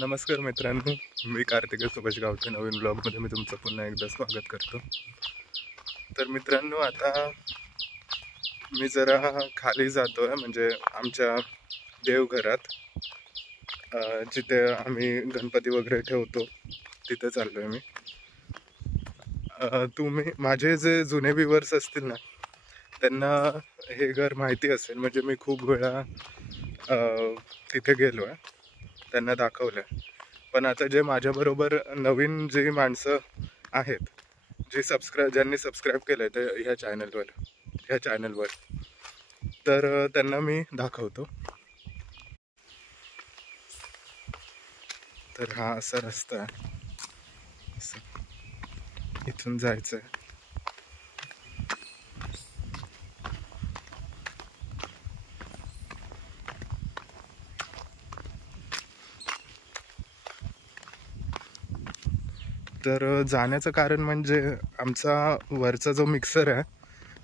नमस्कार मित्रांनो, मी कार्तिकेय सुभाष गावते. नवीन ब्लॉगमध्ये मी तुमचं पुन्हा एकदा स्वागत करतो. तर मित्रांनो, आता मी जरा खाली जातो आहे, म्हणजे आमच्या देवघरात जिथे आम्ही गणपती वगैरे ठेवतो तिथे चाललो आहे मी. तुम्ही माझे जे जुने व्ह्यूवर्स असतील ना, त्यांना हे घर माहिती असेल, म्हणजे मी खूप वेळा तिथे गेलो आहे, त्यांना दाखवलं. पण आता जे माझ्याबरोबर नवीन जी माणसं आहेत, ज्यांनी सबस्क्राईब केलं ते ह्या चॅनलवर, तर त्यांना मी दाखवतो. तर हा असा रस्ता आहे, इथून जायचं आहे. तर जाण्याचं कारण म्हणजे आमचा वरचा जो मिक्सर आहे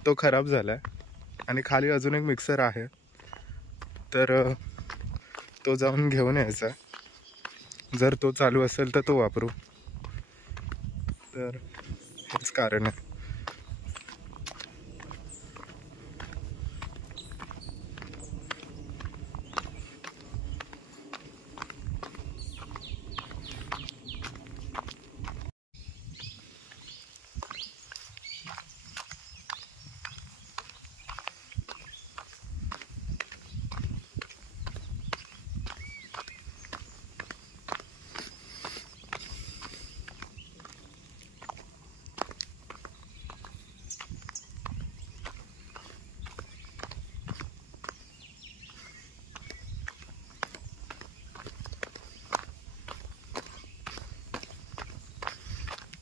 तो खराब झाला आहे आणि खाली अजून एक मिक्सर आहे, तर तो जाऊन घेऊन यायचा. जर तो चालू असेल तर तो वापरू. तर हेच कारण आहे.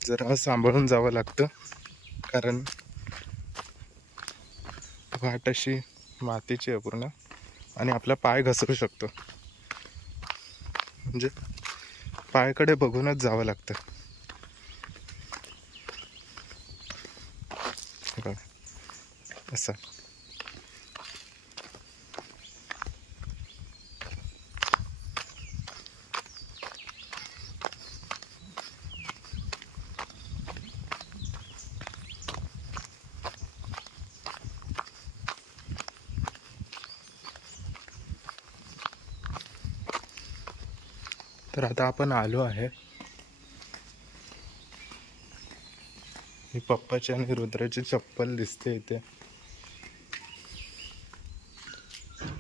जरा सांभाळून जावं लागतं, कारण वाट अशी मातीची आहे पूर्ण आणि आपला पाय घसरू शकतो, म्हणजे पायाकडे बघूनच जावं लागतं. असं तर आता आपण आलो आहे. ही पप्पाची आणि रुद्राची चप्पल दिसते इथे.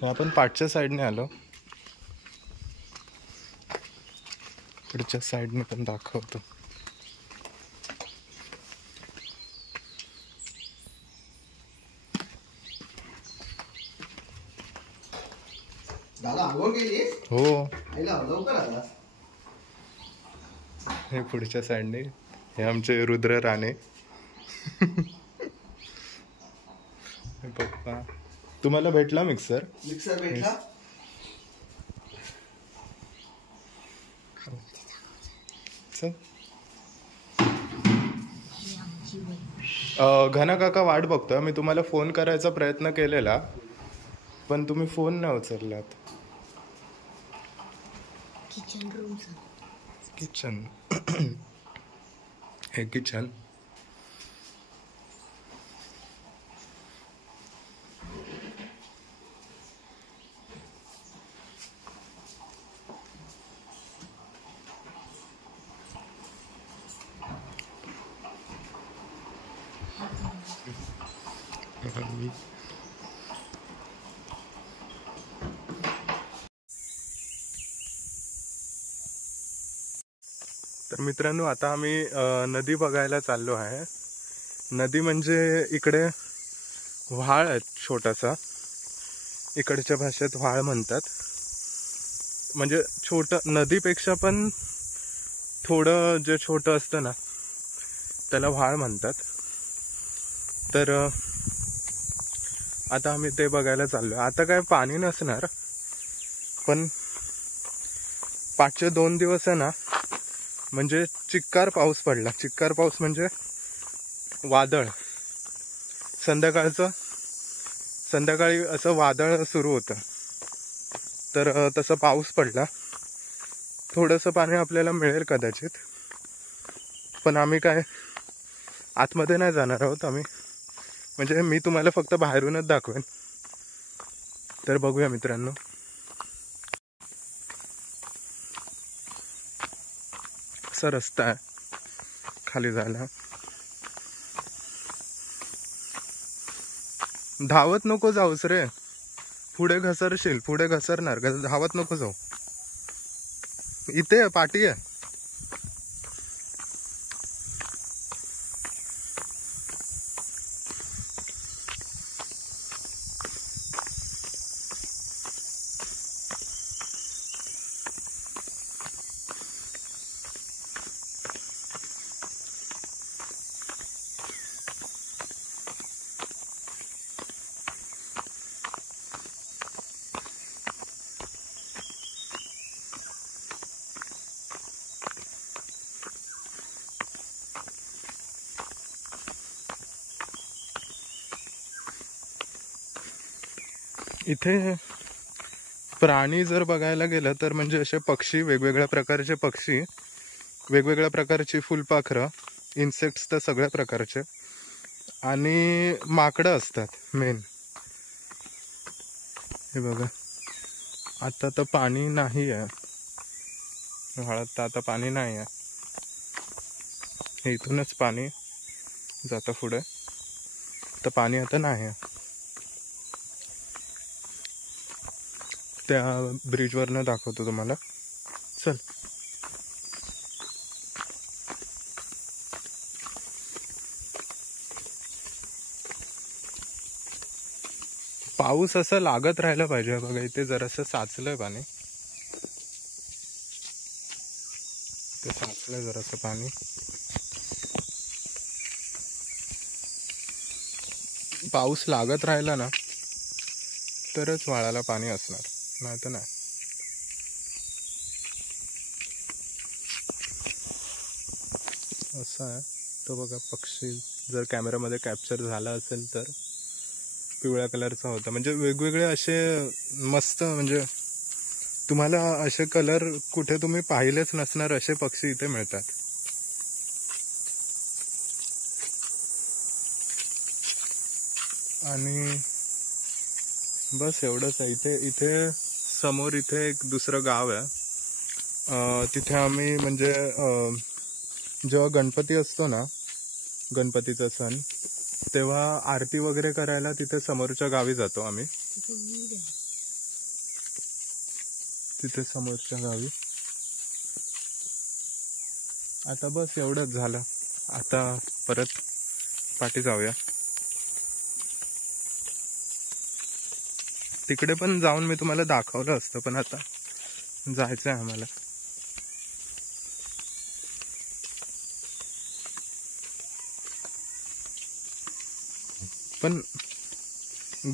आपण पाठच्या साईडने आलो, पुढच्या साईडने पण दाखवतो. हो, हे पुढच्या साईडने. हे आमचे रुद्र राणे. पप्पा, तुम्हाला भेटला मिक्सर भेटला. घना काका वाट बघतोय. मी तुम्हाला फोन करायचा प्रयत्न केलेला, पण तुम्ही फोन नाही उचललात. किचन हे किचन. तर मित्रांनो, आता आम्ही नदी बघायला चाललो आहे. नदी म्हणजे इकडे व्हाळ आहे छोटासा, इकडच्या भाषेत व्हाळ म्हणतात. म्हणजे छोटं, नदीपेक्षा पण थोडं जे छोटं असतं ना त्याला व्हाळ म्हणतात. तर आता आम्ही ते बघायला चाललो. आता काय पाणी नसणार, पण पाचचे 2 दिवस आहे ना, म्हणजे चिक्कार पाऊस पडला. चिक्कार पाऊस म्हणजे वादळ. संध्याकाळी असं वादळ सुरू होतं, तर तसा पाऊस पडला थोडंसं पाणी आपल्याला मिळेल कदाचित, पण आम्ही काय आतमध्ये नाही जाणार आहोत आम्ही, म्हणजे मी तुम्हाला फक्त बाहेरूनच दाखवेन. तर बघूया मित्रांनो. असा रस्ता आहे खाली जायला. धावत नको जाऊस रे, पुढे घसरशील, पुढे घसरणार, धावत नको जाऊ. इथे पाठी आहे. इथे प्राणी जर बघायला गेलं तर म्हणजे असे पक्षी, वेगवेगळ्या प्रकारचे पक्षी, वेगवेगळ्या प्रकारची फुलपाखरं, इन्सेक्ट्स तर सगळ्या प्रकारचे, आणि माकडं असतात मेन. हे बघा, आता तर पाणी नाही आहे, हळद आता पाणी नाही आहे. हे इथूनच पाणी जातं पुढे, तर पाणी आता नाही आहे. त्या ब्रिजवरनं दाखवतो तुम्हाला. चल. पाऊस असं लागत राहिलं पाहिजे. बघा इथे जरासं साचलंय पाणी, ते साचलंय जरासं पाणी. पाऊस लागत राहिला ना तरच वाळाला पाणी असणार, नाही तर नाही. असं आहे. तो बघा पक्षी जर कॅमेरामध्ये कॅप्चर झाला असेल तर पिवळ्या कलरचा होता. म्हणजे वेगवेगळे असे मस्त, म्हणजे तुम्हाला असे कलर कुठे तुम्ही पाहिलेच नसणार असे पक्षी इथे मिळतात. आणि बस एवढंच आहे. इथे समोर इथे एक दुसरं गाव आहे. तिथे आम्ही म्हणजे जेव्हा गणपती असतो ना, गणपतीचा सण, तेव्हा आरती वगैरे करायला तिथे समोरच्या गावी जातो आम्ही. तिथे समोरच्या गावी. आता बस एवढंच झालं. आता परत पाठी जाऊया. तिकडे पण जाऊन मी तुम्हाला दाखवलं असतं, पण आता जायचं आहे आम्हाला. पण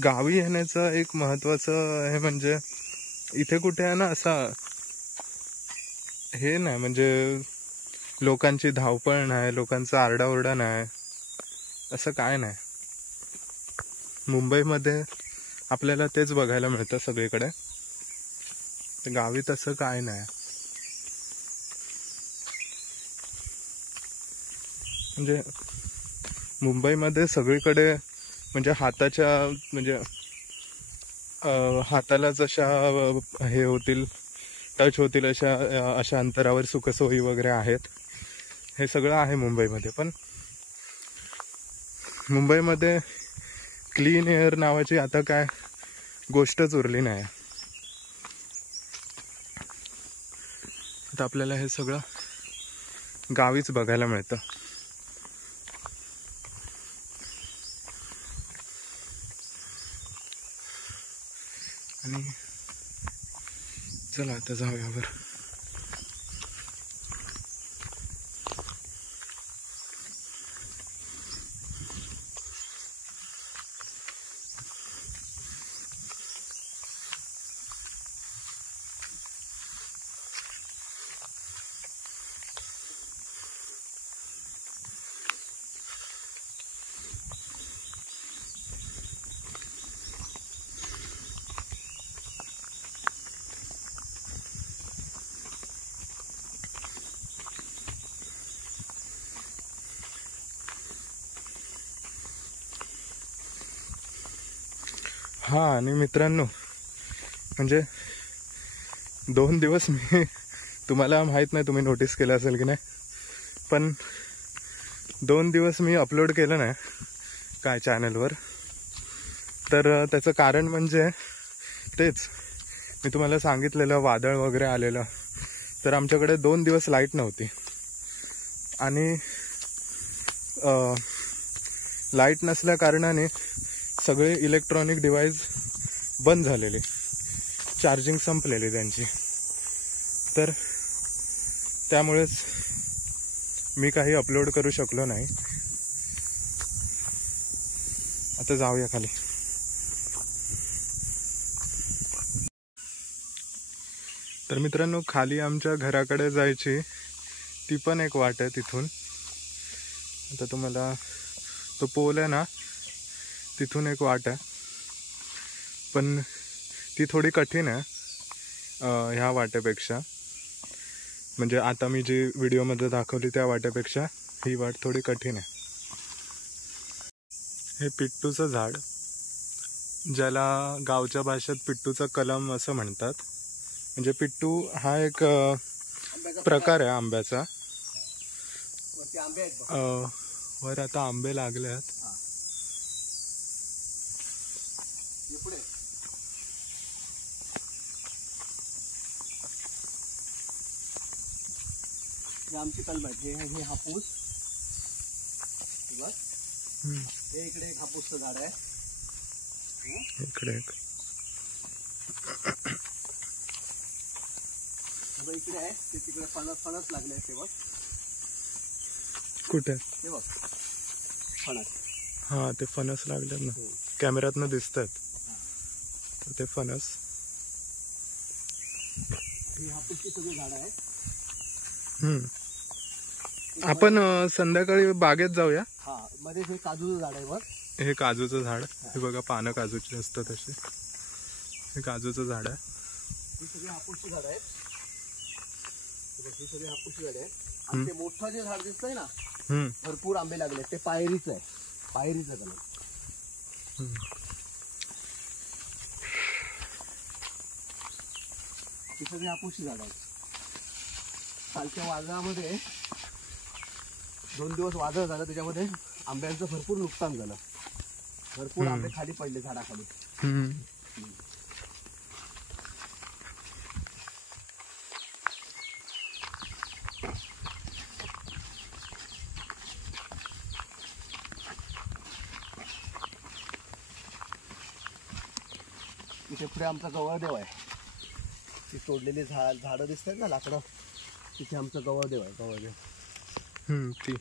गावी येण्याचं एक महत्वाचं हे म्हणजे इथे कुठे आहे ना असा हे नाही, म्हणजे लोकांची धावपळ नाही, लोकांचा आरडाओरडा नाही, असं काय नाही. मुंबईमध्ये आपल्याला तेच बघायला मिळतं सगळीकडे. गावी तसं काय नाही. म्हणजे मुंबईमध्ये सगळीकडे म्हणजे हाताच्या, म्हणजे हाताला जशा हे होतील, टच होतील अशा अंतरावर सुखसोयी वगैरे आहेत. हे सगळं आहे मुंबईमध्ये. पण मुंबईमध्ये क्लीन एअर नावाची आता काय गोष्टच उरली नाही. आता आपल्याला हे सगळं गावीच बघायला मिळतं. आणि चला आता जाऊया वर. हां, आणि मित्रांनो म्हणजे 2 दिवस मी तुम्हाला माहीत नाही तुम्ही नोटीस केलं असेल की नाही, पण 2 दिवस मी अपलोड केलं नाही काय चॅनलवर. तर त्याचं कारण म्हणजे तेच मी तुम्हाला सांगितलेलं, वादळ वगैरे आलेलं. तर आमच्याकडे 2 दिवस लाईट नव्हती आणि लाईट नसल्या कारणाने सगळे इलेक्ट्रॉनिक डिव्हाइस बंद झालेले, चार्जिंग संपलेली त्यांची. तर त्यामुळेच मी काही अपलोड करू शकलो नाही. आता जाऊया खाली. तर मित्रांनो, खाली आमच्या घराकडे जायची ती पण एक वाट आहे तिथून. आता तुम्हाला तो पोल आहे ना, तिथून एक वाट आहे, पण ती थोडी कठीण आहे ह्या वाटेपेक्षा. म्हणजे आता मी जी व्हिडिओमध्ये दाखवली त्या वाटेपेक्षा ही वाट थोडी कठीण आहे. हे पिट्टूचं झाड, ज्याला गावच्या भाषेत पिट्टूचा कलम असं म्हणतात. म्हणजे पिट्टू हा एक प्रकार आहे आंब्याचा. वर आता आंबे लागले आहेत. आमची कलम आहे. हे हापूस, हे इकडे एक हापूसचं झाड आहे. इकडे एक इकडे आहे ते, तिकडे फणस लागले ते बघ. कुठे ते बघ फणस. हा, ते फणस लागलेत ना, कॅमेऱ्यातनं दिसतात. तर ते फणस. ही हापूसची सगळी झाड आहेत. आपण संध्याकाळी बागेत जाऊया. हा, मध्ये हे काजूचं झाड आहे बघ. हे काजूचं झाड, हे बघा पानं काजूची असतात असे. हे काजूचं झाड आहे. ही सगळी हापूसची झाड आहेत. ही सगळी हापूसची झाड आहेत. आणि ते मोठं जे झाड दिसतंय ना, भरपूर आंबे लागले, ते पायरीचं आहे. पायरीचं कलम. ही सगळी हापूसची झाड आहेत. कालच्या वादळामध्ये 2 दिवस वादळ झालं, त्याच्यामध्ये आंब्यांचं भरपूर नुकसान झालं. भरपूर आंबे खाली पडले झाडाखाली. इथे पुढे आमचा गवळदेव आहे. ती तोडलेली झाडं दिसतात ना, लाकडं, तिथे आमचं गवळदेव आहे. गवळदेव ती